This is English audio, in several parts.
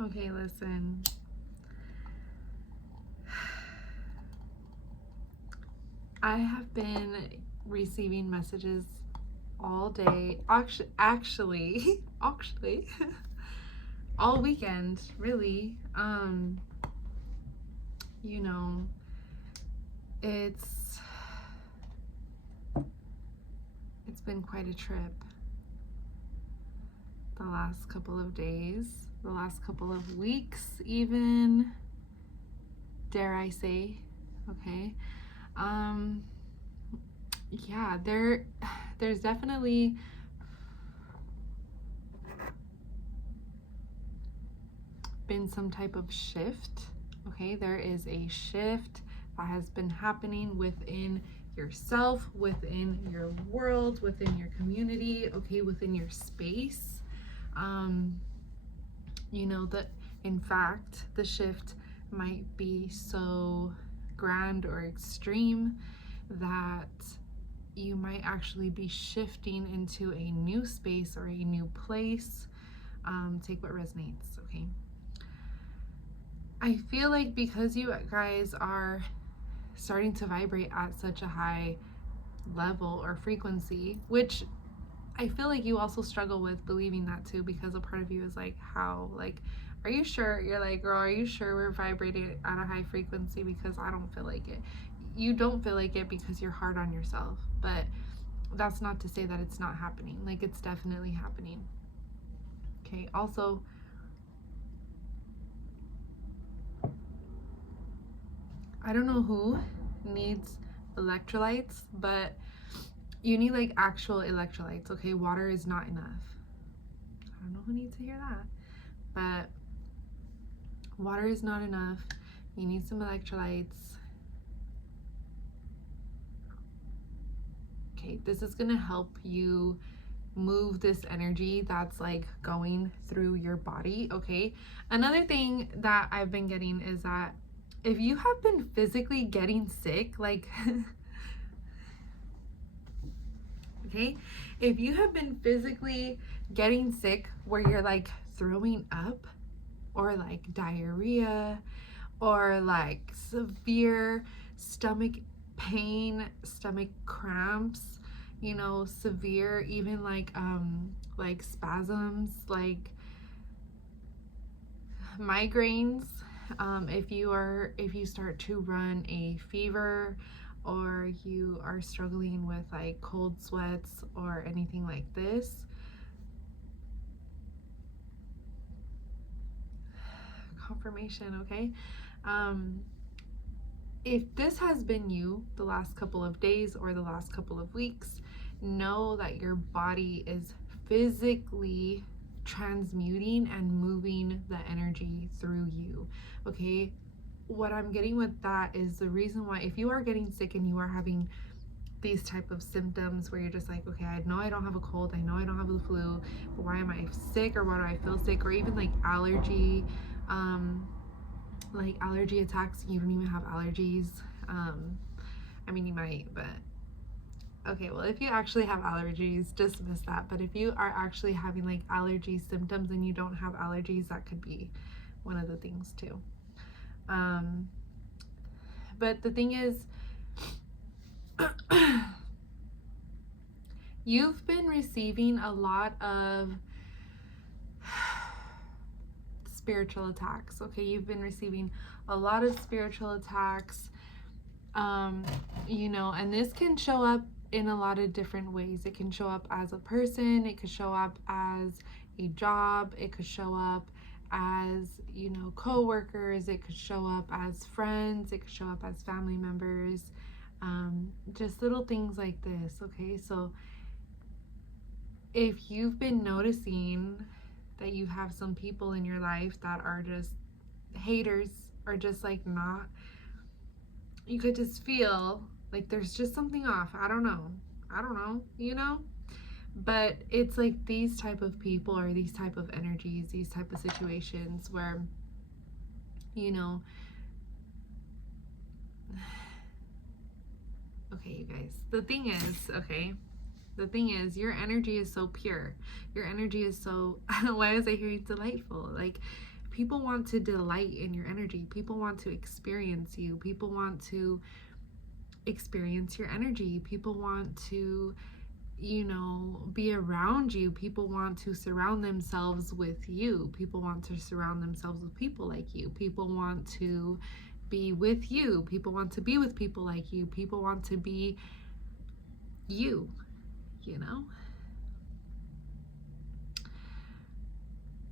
Okay, listen. I have been receiving messages all day. Actually, all weekend, really. You know, it's been quite a trip the last couple of days, the last couple of weeks, even, dare I say. Okay. Yeah, there's definitely been some type of shift. Okay, there is a shift that has been happening within yourself, within your world, within your community, okay, within your space. You know that in fact the shift might be so grand or extreme that you might actually be shifting into a new space or a new place. Take what resonates, okay? I feel like because you guys are starting to vibrate at such a high level or frequency, which I feel like you also struggle with believing that too, because a part of you is like, how? Like, are you sure? You're like, girl, are you sure we're vibrating at a high frequency? Because I don't feel like it. You don't feel like it because you're hard on yourself, but that's not to say that it's not happening. Like, it's definitely happening. Okay, also, I don't know who needs electrolytes, but you need like actual electrolytes, okay? Water is not enough. I don't know who needs to hear that, but water is not enough. You need some electrolytes. Okay, this is gonna help you move this energy that's like going through your body, okay? Another thing that I've been getting is that if you have been physically getting sick, like, okay, if you have been physically getting sick where you're like throwing up or like diarrhea or like severe stomach pain, stomach cramps, you know, severe even like spasms, like migraines, if you start to run a fever, or you are struggling with like cold sweats or anything like this, confirmation, okay? If this has been you the last couple of days or the last couple of weeks, know that your body is physically transmuting and moving the energy through you, okay? What I'm getting with that is the reason why, if you are getting sick and you are having these type of symptoms where you're just like, okay, I know I don't have a cold, I know I don't have the flu, but why am I sick, or why do I feel sick, or even like allergy attacks. You don't even have allergies. I mean, you might, but okay, well, if you actually have allergies, dismiss that. But if you are actually having like allergy symptoms and you don't have allergies, that could be one of the things too. But the thing is, you've been receiving a lot of spiritual attacks, okay? You've been receiving a lot of spiritual attacks, you know, and this can show up in a lot of different ways. It can show up as a person, it could show up as a job, it could show up as, you know, co-workers, it could show up as friends, it could show up as family members, just little things like this, okay? So if you've been noticing that you have some people in your life that are just haters, or just like not, you could just feel like there's just something off. I don't know, you know? But it's like these type of people, or these type of energies, these type of situations where, you know, okay, you guys, the thing is, your energy is so pure. Your energy is so, why was I hearing delightful? Like, people want to delight in your energy. People want to experience you. People want to experience your energy. People want to, you know, be around you. People want to surround themselves with you. People want to surround themselves with people like you. People want to be with you. People want to be with people like you. People want to be you, you know?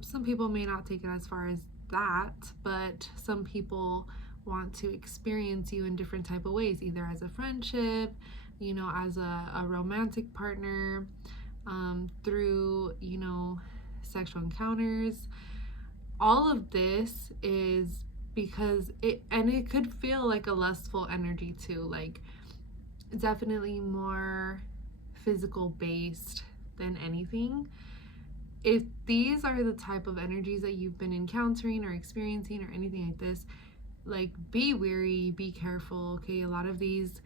Some people may not take it as far as that, but some people want to experience you in different type of ways, either as a friendship, you know, as a romantic partner, through, you know, sexual encounters. All of this is because it could feel like a lustful energy too, like definitely more physical based than anything. If these are the type of energies that you've been encountering or experiencing or anything like this, like, be wary, be careful. Okay, a lot of these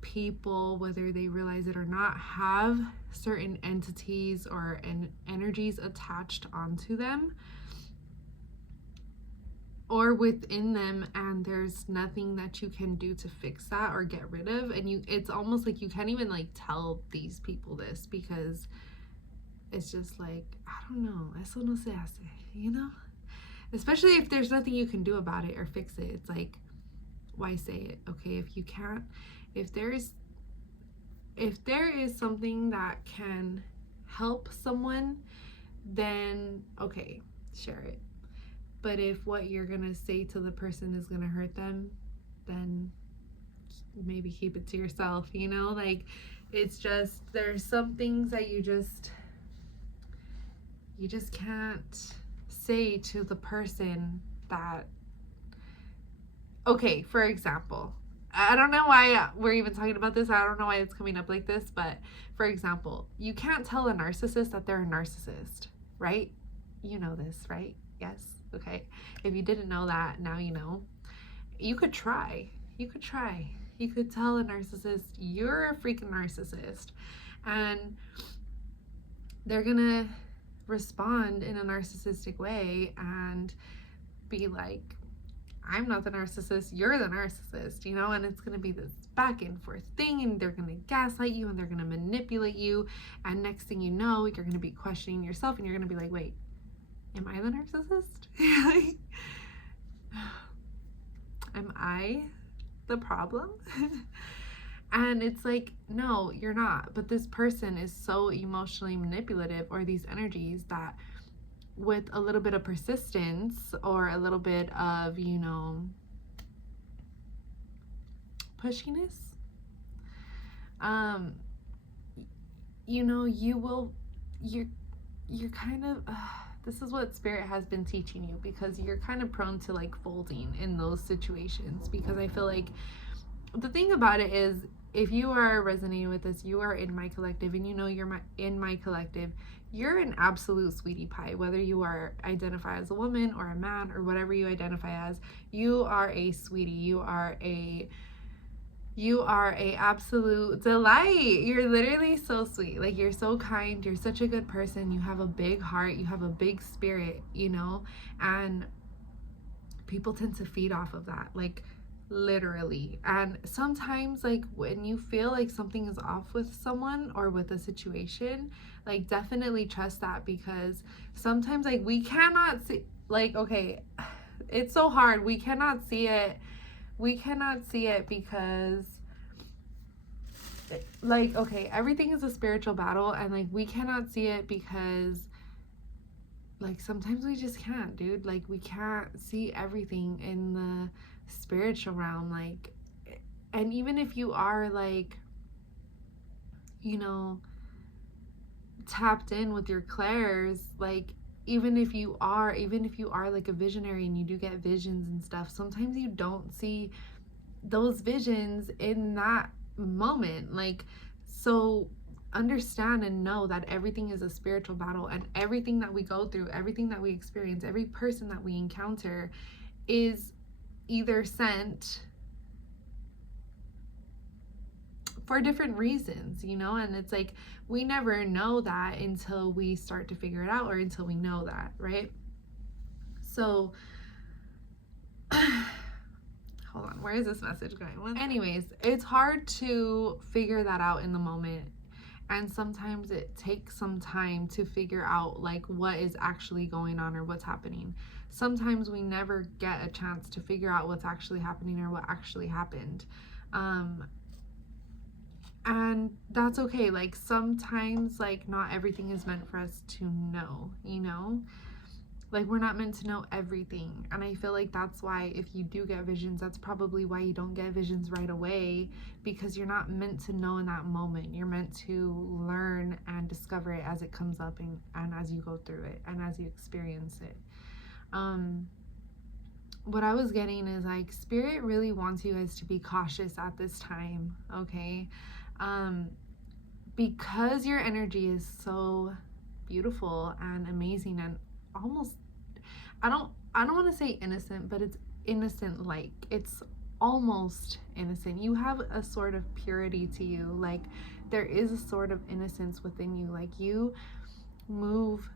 people, whether they realize it or not, have certain entities or energies attached onto them or within them, and there's nothing that you can do to fix that or get rid of. And it's almost like you can't even like tell these people this, because it's just like, I don't know, eso no se hace, you know? Especially if there's nothing you can do about it or fix it. It's like, why say it? Okay, if you can't, if there is something that can help someone, then okay, share it. But if what you're gonna say to the person is gonna hurt them, then maybe keep it to yourself, you know? Like, it's just, there's some things that you just can't say to the person that, okay, for example, I don't know why we're even talking about this. I don't know why it's coming up like this, but for example, you can't tell a narcissist that they're a narcissist, right? You know this, right? Yes. Okay. If you didn't know that, now you know. You could try. You could tell a narcissist, you're a freaking narcissist. And they're gonna respond in a narcissistic way and be like, I'm not the narcissist, you're the narcissist, you know? And it's gonna be this back and forth thing, and they're gonna gaslight you and they're gonna manipulate you, and next thing you know, you're gonna be questioning yourself and you're gonna be like, wait, am I the narcissist? Am I the problem? And it's like, no, you're not. But this person is so emotionally manipulative, or these energies, that with a little bit of persistence or a little bit of, you know, pushiness, you know, you're kind of, this is what spirit has been teaching you, because you're kind of prone to like folding in those situations. Because I feel like the thing about it is, if you are resonating with this, you are in my collective, and you know you're in my collective, you're an absolute sweetie pie. Whether you are identify as a woman or a man or whatever you identify as, you are a sweetie. You are a absolute delight. You're literally so sweet. Like, you're so kind. You're such a good person. You have a big heart. You have a big spirit, you know? And people tend to feed off of that. Like, literally. And sometimes, like, when you feel like something is off with someone or with a situation, like, definitely trust that, because sometimes, like, we cannot see, like, okay, it's so hard. We cannot see it because, like, okay, everything is a spiritual battle, and like, we cannot see it because, like, sometimes we just can't, dude. Like, we can't see everything in the spiritual realm. Like, and even if you are, like, you know, tapped in with your clairs, like, even if you are like a visionary and you do get visions and stuff, sometimes you don't see those visions in that moment. Like, so understand and know that everything is a spiritual battle, and everything that we go through, everything that we experience, every person that we encounter is either sent for different reasons, you know? And it's like, we never know that until we start to figure it out, or until we know that, right? So hold on, where is this message going? Anyways, it's hard to figure that out in the moment, and sometimes it takes some time to figure out like what is actually going on or what's happening. Sometimes we never get a chance to figure out what's actually happening or what actually happened, and that's okay. Like sometimes, like, not everything is meant for us to know, you know, like we're not meant to know everything. And I feel like that's why if you do get visions, that's probably why you don't get visions right away, because you're not meant to know in that moment. You're meant to learn and discover it as it comes up, and as you go through it and as you experience it. What I was getting is like spirit really wants you guys to be cautious at this time, okay? Because your energy is so beautiful and amazing and almost, I don't want to say innocent, but it's innocent, like it's almost innocent. You have a sort of purity to you. Like there is a sort of innocence within you. Like you move,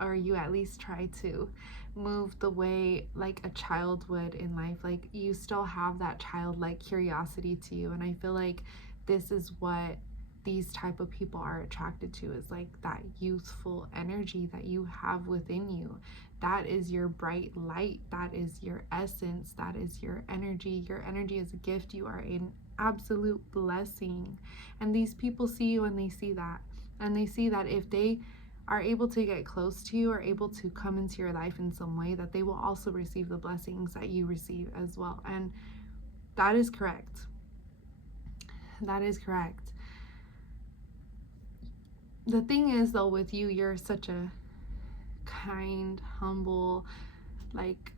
or you at least try to move the way like a child would in life. Like you still have that childlike curiosity to you, and I feel like this is what these type of people are attracted to, is like that youthful energy that you have within you. That is your bright light, that is your essence, that is your energy. Your energy is a gift. You are an absolute blessing, and these people see you and they see that, and they see that if they are able to get close to you or able to come into your life in some way, that they will also receive the blessings that you receive as well. And that is correct. That is correct. The thing is though, with you, you're such a kind, humble, like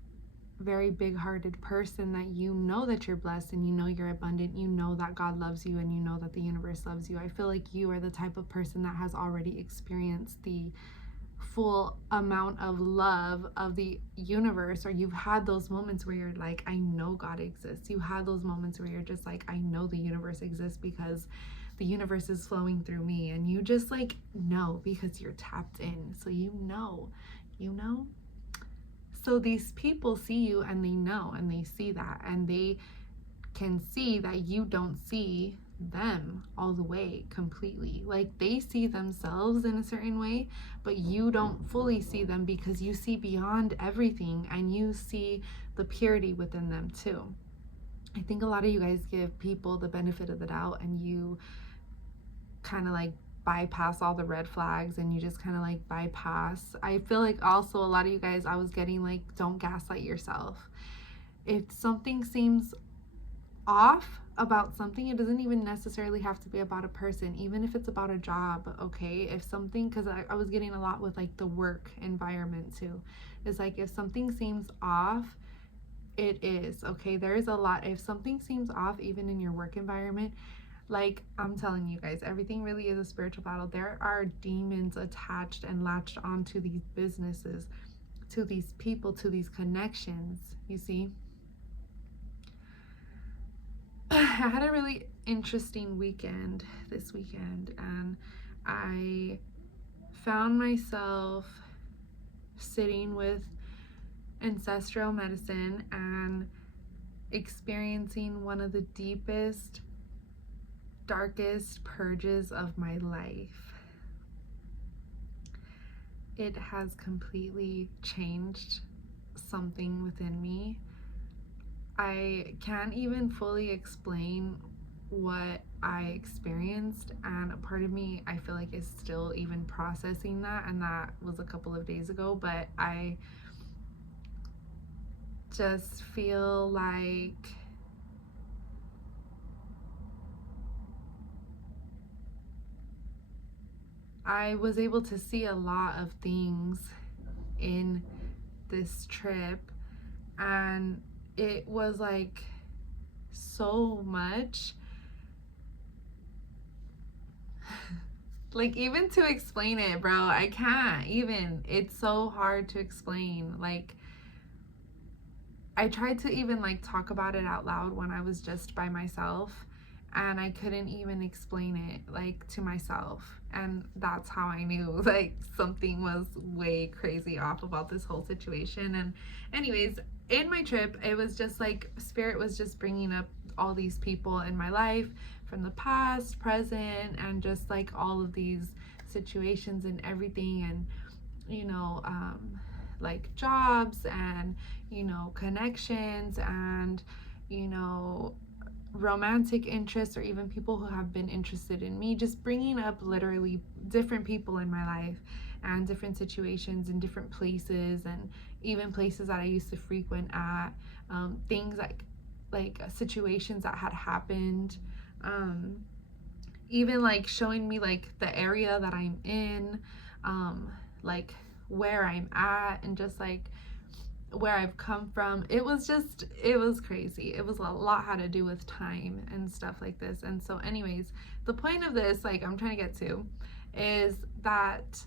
very big-hearted person, that you know that you're blessed, and you know you're abundant, you know that God loves you, and you know that the universe loves you. I feel like you are the type of person that has already experienced the full amount of love of the universe, or you've had those moments where you're like, I know God exists. You had those moments where you're just like, I know the universe exists because the universe is flowing through me, and you just like know because you're tapped in. So you know. So these people see you and they know, and they see that, and they can see that you don't see them all the way completely. Like they see themselves in a certain way, but you don't fully see them, because you see beyond everything, and you see the purity within them too. I think a lot of you guys give people the benefit of the doubt, and you kind of like bypass all the red flags, and you just kind of like bypass. I feel like also a lot of you guys, I was getting like, don't gaslight yourself. If something seems off about something, it doesn't even necessarily have to be about a person, even if it's about a job, okay? If something, because I was getting a lot with like the work environment too, is like if something seems off, it is, okay? There's a lot, if something seems off even in your work environment, like I'm telling you guys, everything really is a spiritual battle. There are demons attached and latched onto these businesses, to these people, to these connections, you see? I had a really interesting weekend this weekend, and I found myself sitting with ancestral medicine and experiencing one of the deepest, darkest purges of my life. It has completely changed something within me. I can't even fully explain what I experienced, and a part of me, I feel like, is still even processing that, and that was a couple of days ago. But I just feel like I was able to see a lot of things in this trip, and it was like so much. Like, even to explain it, bro, I can't even. It's so hard to explain. Like, I tried to even like talk about it out loud when I was just by myself, and I couldn't even explain it like to myself. And that's how I knew like something was way crazy off about this whole situation. And anyways, in my trip, it was just like spirit was just bringing up all these people in my life from the past, present, and just like all of these situations and everything. And like jobs and connections and romantic interests, or even people who have been interested in me, just bringing up literally different people in my life and different situations and different places, and even places that I used to frequent at, things like situations that had happened, even like showing me like the area that I'm in, like where I'm at, and just like where I've come from. It was crazy. It was a lot had to do with time and stuff like this. And so anyways, the point of this, like I'm trying to get to, is that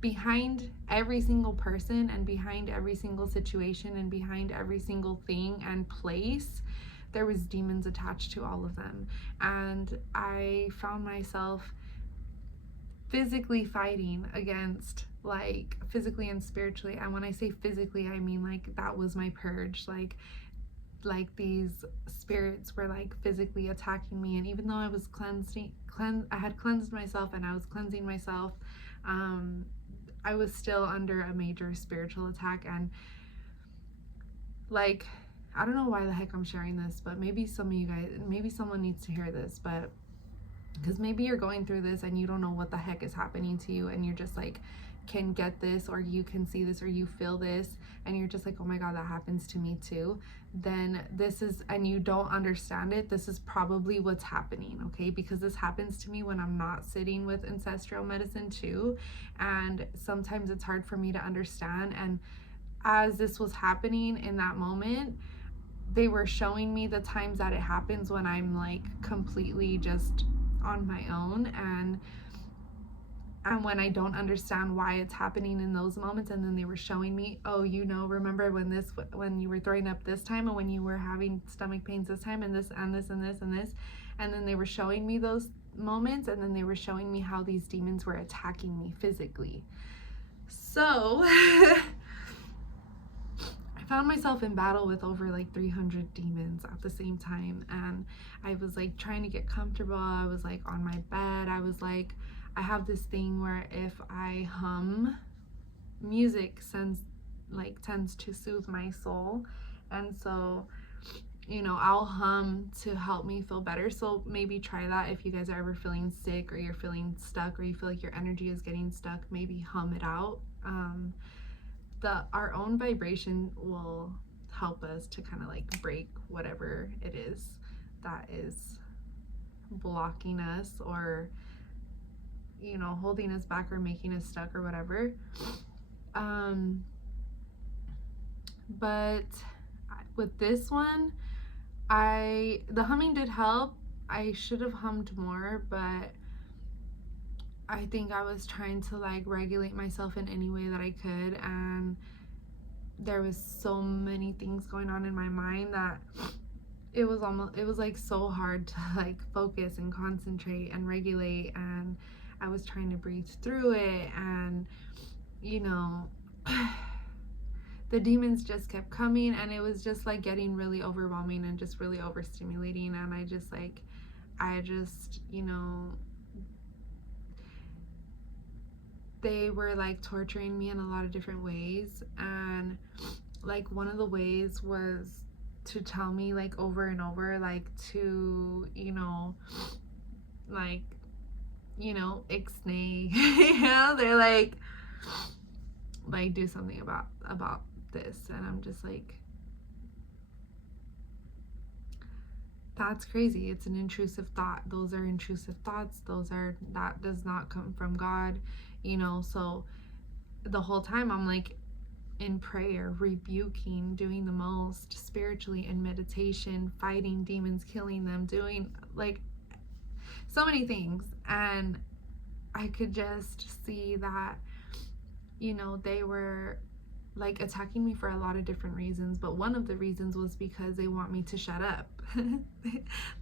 behind every single person and behind every single situation and behind every single thing and place, there was demons attached to all of them. And I found myself physically fighting against, like physically and spiritually. And when I say physically, I mean like that was my purge. Like these spirits were like physically attacking me. And even though I was I had cleansed myself and I was cleansing myself, I was still under a major spiritual attack. And like, I don't know why the heck I'm sharing this, but maybe some of you guys, maybe someone needs to hear this, but because maybe you're going through this and you don't know what the heck is happening to you, and you're just like can get this, or you can see this, or you feel this, and you're just like, oh my god, that happens to me too. Then this is, and you don't understand it, this is probably what's happening, okay? Because this happens to me when I'm not sitting with ancestral medicine too, and sometimes it's hard for me to understand. And as this was happening in that moment, they were showing me the times that it happens when I'm like completely just on my own, and when I don't understand why it's happening in those moments. And then they were showing me, oh, remember when you were throwing up this time, and when you were having stomach pains this time, and this and this and this and this. And then they were showing me those moments, and then they were showing me how these demons were attacking me physically. So found myself in battle with over like 300 demons at the same time. And I was like trying to get comfortable. I was like on my bed. I was like, I have this thing where if I hum, music tends to soothe my soul. And so I'll hum to help me feel better. So maybe try that if you guys are ever feeling sick, or you're feeling stuck, or you feel like your energy is getting stuck. Maybe hum it out. Our own vibration will help us to kind of like break whatever it is that is blocking us, or holding us back, or making us stuck, or whatever. But with this one, the humming did help. I should have hummed more, but I think I was trying to like regulate myself in any way that I could, and there was so many things going on in my mind that it was like so hard to like focus and concentrate and regulate. And I was trying to breathe through it, and the demons just kept coming, and it was just like getting really overwhelming and just really overstimulating. And I just they were like torturing me in a lot of different ways. And like one of the ways was to tell me like over and over, like to ixnay. They're like do something about this. And I'm just like, that's crazy. It's an intrusive thought. Those are intrusive thoughts. That does not come from God. So the whole time I'm like in prayer, rebuking, doing the most spiritually in meditation, fighting demons, killing them, doing like so many things. And I could just see that they were like attacking me for a lot of different reasons, but one of the reasons was because they want me to shut up.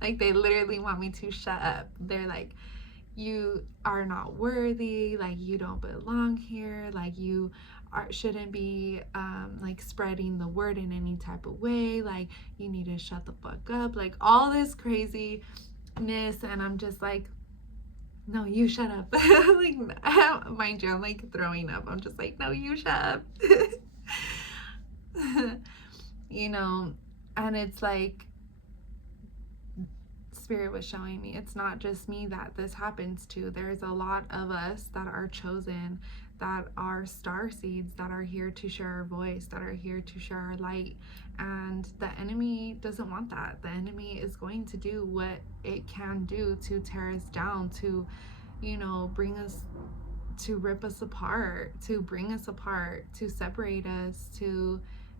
Like they literally want me to shut up. They're like, you are not worthy, like you don't belong here, like you shouldn't be like spreading the word in any type of way, like you need to shut the fuck up, like all this craziness. And I'm just like, no, you shut up. Like, mind you, I'm like throwing up. I'm just like, no, you shut up. You know, and it's like, Spirit was showing me it's not just me that this happens to. There's a lot of us that are chosen, that are star seeds, that are here to share our voice, that are here to share our light. And the enemy doesn't want that. The enemy is going to do what it can do to tear us down, to, you know, bring us, to rip us apart, to bring us apart, to separate us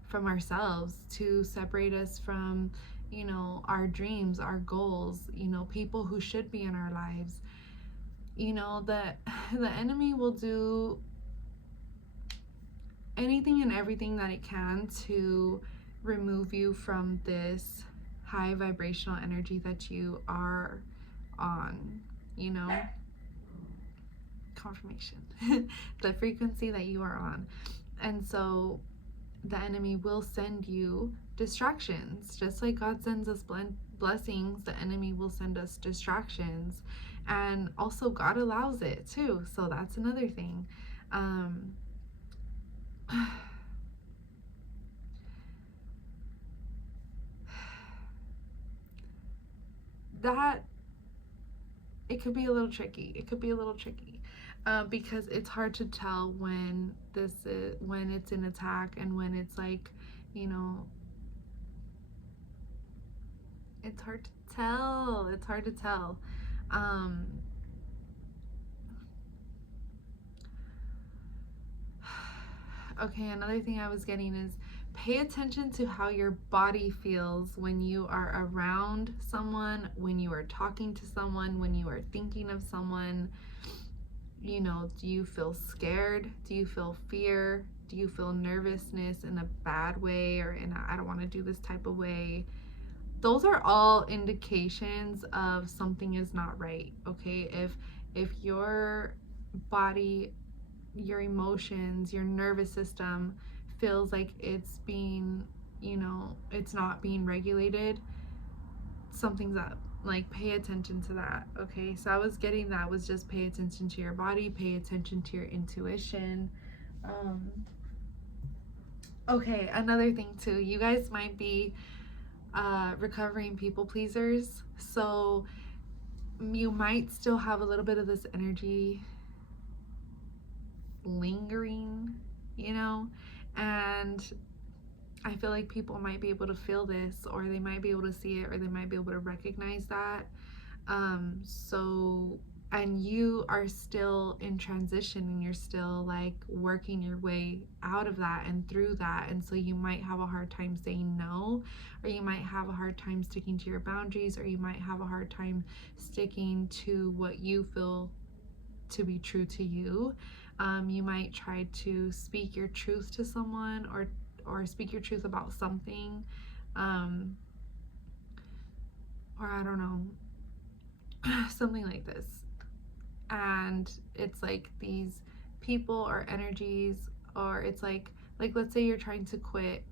from ourselves, to separate us from, you know, our dreams, our goals, you know, people who should be in our lives. You know, the enemy will do anything and everything that it can to remove you from this high vibrational energy that you are on, you know, confirmation, the frequency that you are on. And so the enemy will send you distractions. Just like God sends us blessings, the enemy will send us distractions. And also God allows it too. So that's another thing. That it could be a little tricky. It could be a little tricky. Because it's hard to tell when when it's an attack and when it's like, you know, it's hard to tell. It's hard to tell. Okay, another thing I was getting is pay attention to how your body feels when you are around someone, when you are talking to someone, when you are thinking of someone. You know, do you feel scared? Do you feel fear? Do you feel nervousness in a bad way, or in a I don't want to do this type of way? Those are all indications of something is not right. Okay, if your body, your emotions, your nervous system feels like it's being, you know, it's not being regulated, something's up. Like, pay attention to that. Okay, so I was getting that was just pay attention to your body, pay attention to your intuition. Okay, another thing too, you guys might be recovering people pleasers, so you might still have a little bit of this energy lingering, you know, and I feel like people might be able to feel this, or they might be able to see it, or they might be able to recognize that. And you are still in transition, and you're still like working your way out of that and through that. And so you might have a hard time saying no, or you might have a hard time sticking to your boundaries, or you might have a hard time sticking to what you feel to be true to you. You might try to speak your truth to someone, or speak your truth about something, or I don't know, something like this. And it's like these people or energies, or it's like let's say you're trying to quit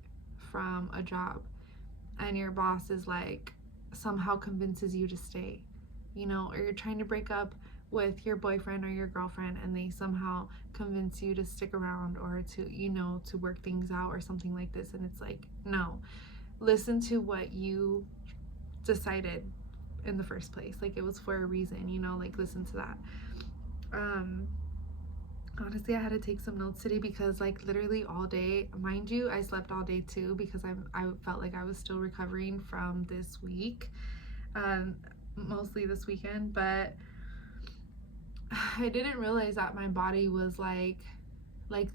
from a job, and your boss is like somehow convinces you to stay, you know, or you're trying to break up with your boyfriend or your girlfriend, and they somehow convince you to stick around, or to, you know, to work things out or something like this. And it's like, no, listen to what you decided in the first place. Like, it was for a reason, you know, like listen to that. Honestly, I had to take some notes today because like literally all day, mind you, I slept all day too, because I felt like I was still recovering from this week, mostly this weekend. But I didn't realize that my body was like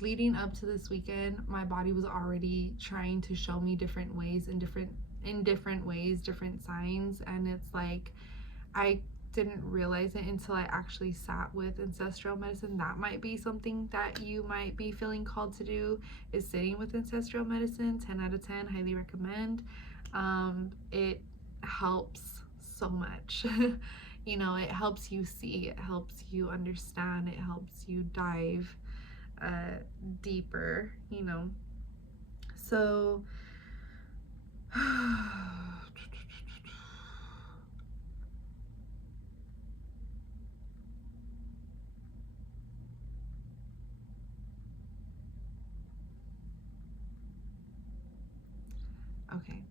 leading up to this weekend, my body was already trying to show me different ways, in different ways, different signs. And it's like I didn't realize it until I actually sat with ancestral medicine. That might be something that you might be feeling called to do, is sitting with ancestral medicine. 10 out of 10, highly recommend. It helps so much. You know, it helps you see, it helps you understand, it helps you dive deeper, you know. So okay,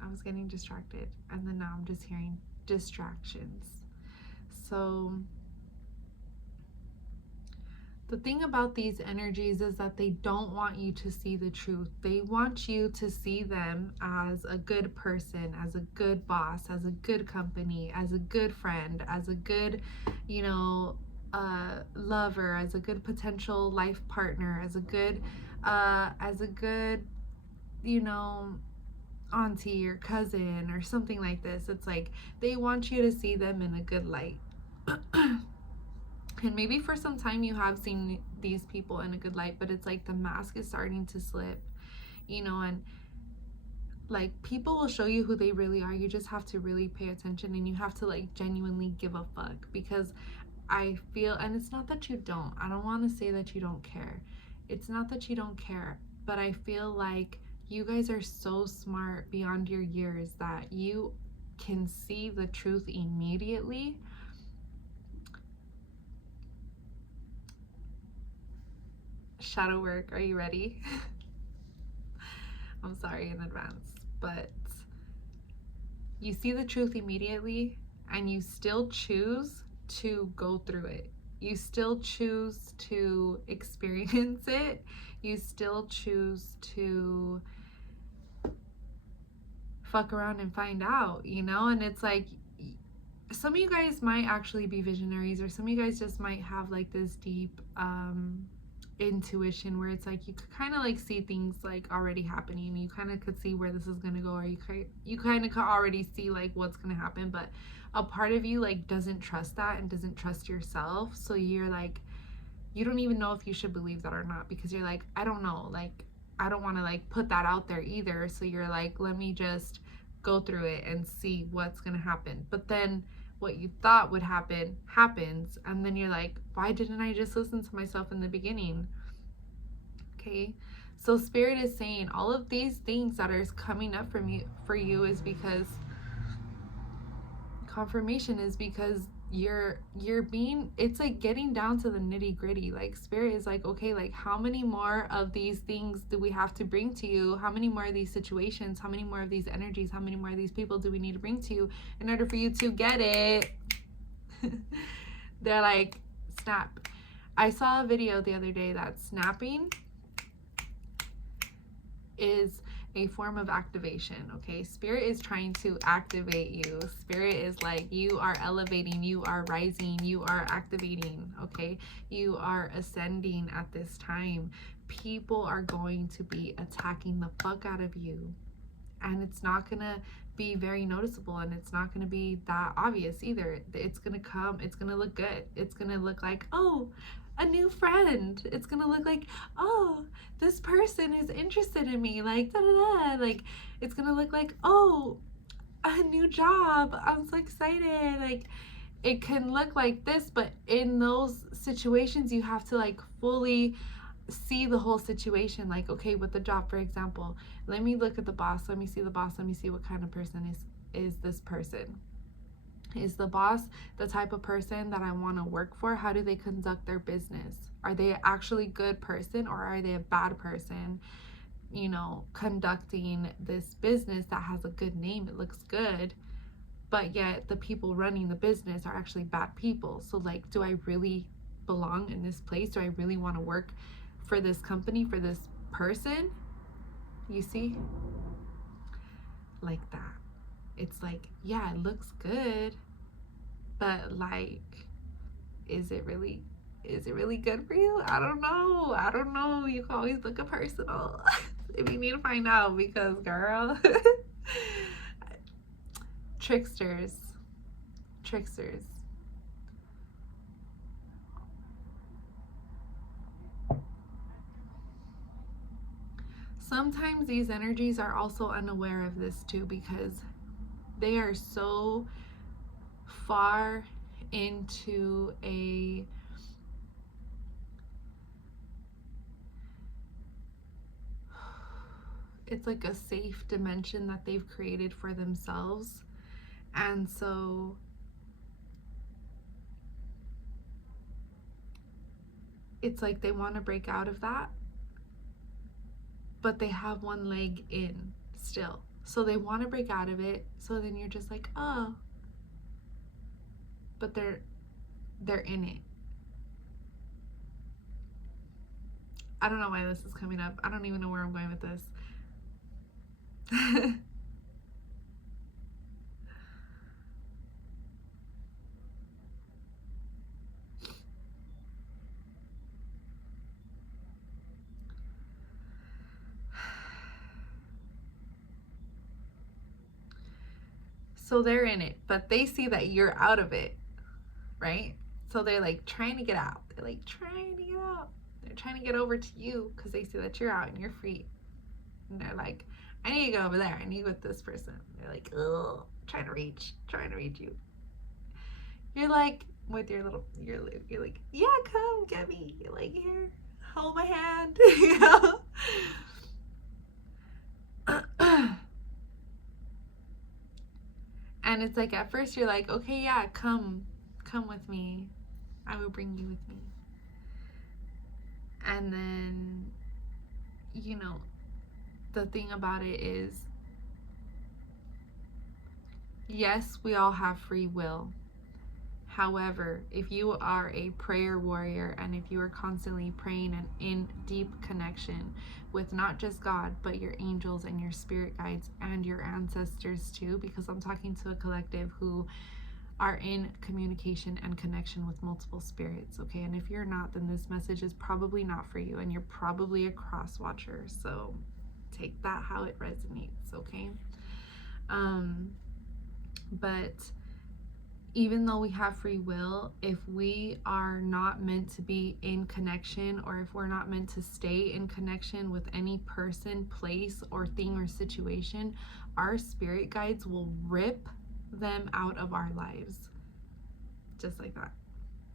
I was getting distracted, and then now I'm just hearing distractions. So the thing about these energies is that they don't want you to see the truth. They want you to see them as a good person, as a good boss, as a good company, as a good friend, as a good, you know, lover, as a good potential life partner, as a good, you know, auntie or cousin or something like this. It's like they want you to see them in a good light. And maybe for some time you have seen these people in a good light, but it's like the mask is starting to slip, you know, and like people will show you who they really are. You just have to really pay attention, and you have to like genuinely give a fuck, because I feel, and it's not that you don't, I don't want to say that you don't care. It's not that you don't care, but I feel like you guys are so smart beyond your years that you can see the truth immediately. Shadow work, are you ready? I'm sorry in advance, but you see the truth immediately, and you still choose to go through it. You still choose to experience it. You still choose to fuck around and find out, you know? And it's like, some of you guys might actually be visionaries, or some of you guys just might have like this deep intuition where it's like you could kind of like see things like already happening. You kind of could see where this is going to go, or you kind of could already see like what's going to happen, but a part of you like doesn't trust that and doesn't trust yourself. So you're like, you don't even know if you should believe that or not, because you're like, I don't know, like I don't want to like put that out there either. So you're like, let me just go through it and see what's going to happen. But then what you thought would happen happens, and then you're like, why didn't I just listen to myself in the beginning? Okay, so Spirit is saying all of these things that are coming up for you is because confirmation is because you're being, it's like getting down to the nitty gritty. Like Spirit is like, okay, like how many more of these things do we have to bring to you? How many more of these situations, how many more of these energies, how many more of these people do we need to bring to you in order for you to get it? They're like, snap. I saw a video the other day that snapping is a form of activation. Okay, Spirit is trying to activate you. Spirit is like, you are elevating, you are rising, you are activating. Okay, you are ascending at this time. People are going to be attacking the fuck out of you, and it's not gonna be very noticeable, and it's not gonna be that obvious either. It's gonna come, it's gonna look good. It's gonna look like, oh, a new friend. It's gonna look like, oh, this person is interested in me, like da da da. Like it's gonna look like, oh, a new job, I'm so excited. Like it can look like this, but in those situations you have to like fully see the whole situation. Like, okay, with the job, for example, let me look at the boss, let me see the boss, let me see what kind of person is this person. Is the boss the type of person that I want to work for? How do they conduct their business? Are they actually good person, or are they a bad person, you know, conducting this business that has a good name, it looks good, but yet the people running the business are actually bad people. So like, do I really belong in this place? Do I really want to work for this company, for this person? You see? Like that. It's like, yeah, it looks good, but like, is it really good for you? I don't know. You can always look at personal if you need to find out, because girl, tricksters tricksters. Sometimes these energies are also unaware of this too, because they are so far into it's like a safe dimension that they've created for themselves. And so it's like they want to break out of that, but they have one leg in still. So they want to break out of it. So then you're just like, oh, but they're in it. I don't know why this is coming up. I don't even know where I'm going with this. So they're in it, but they see that you're out of it, right? So they're like trying to get out. They're like trying to get out. They're trying to get over to you because they see that you're out and you're free. And they're like, I need to go over there. I need with this person. They're like, oh, trying to reach you. You're like, with your little, you're like, yeah, come get me. You're like, here, hold my hand, you know? And it's like, at first you're like, okay, yeah, come with me. I will bring you with me. And then, you know, the thing about it is, yes, we all have free will. However, if you are a prayer warrior and if you are constantly praying and in deep connection with not just God, but your angels and your spirit guides and your ancestors too, because I'm talking to a collective who are in communication and connection with multiple spirits, okay? And if you're not, then this message is probably not for you, and you're probably a cross watcher, so take that how it resonates, okay? But even though we have free will, if we are not meant to be in connection, or if we're not meant to stay in connection with any person, place, or thing or situation, our spirit guides will rip them out of our lives. Just like that.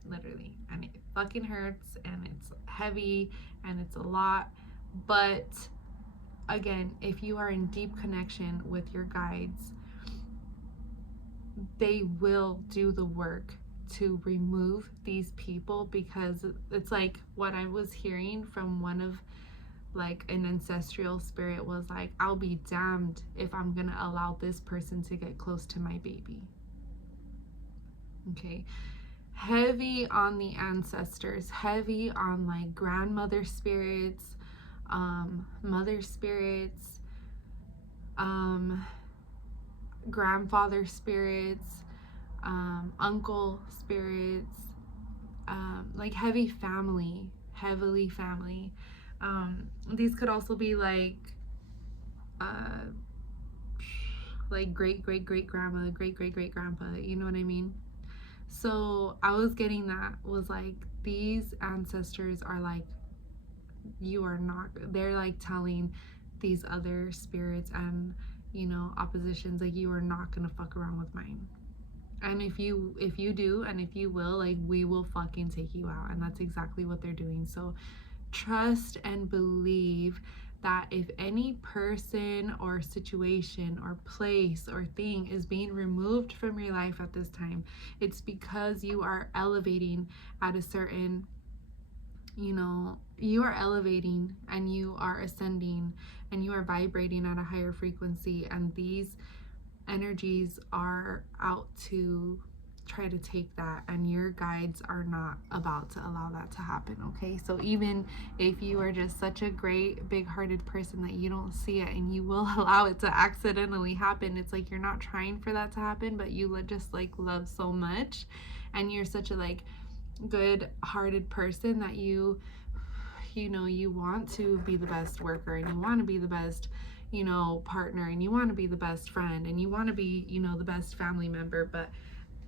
Literally. And it fucking hurts, and it's heavy, and it's a lot. But again, if you are in deep connection with your guides, they will do the work to remove these people, because it's like what I was hearing from one of like an ancestral spirit was like, I'll be damned if I'm gonna allow this person to get close to my baby. Okay, heavy on the ancestors, heavy on like grandmother spirits, mother spirits, grandfather spirits, uncle spirits, like heavily family. These could also be like great grandma, great grandpa, you know what I mean? So I was getting that was like, these ancestors are like, you are not, they're like telling these other spirits and, you know, oppositions, like, you are not gonna fuck around with mine. And if you do, and if you will, like, we will fucking take you out. And that's exactly what they're doing. So trust and believe that if any person or situation or place or thing is being removed from your life at this time, it's because you are elevating at a certain, you know, you are elevating and you are ascending and you are vibrating at a higher frequency, and these energies are out to try to take that, and your guides are not about to allow that to happen, okay? So even if you are just such a great big-hearted person that you don't see it and you will allow it to accidentally happen, it's like you're not trying for that to happen, but you just like love so much, and you're such a like good-hearted person that you know, you want to be the best worker, and you want to be the best, you know, partner, and you want to be the best friend, and you want to be, you know, the best family member. But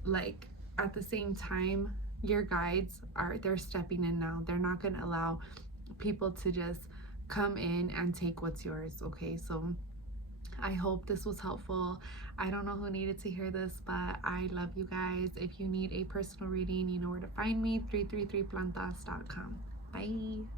like at the same time, your guides they're stepping in now. They're not going to allow people to just come in and take what's yours. Okay, so I hope this was helpful. I don't know who needed to hear this, but I love you guys. If you need a personal reading, you know where to find me, 333plantas.com. Bye.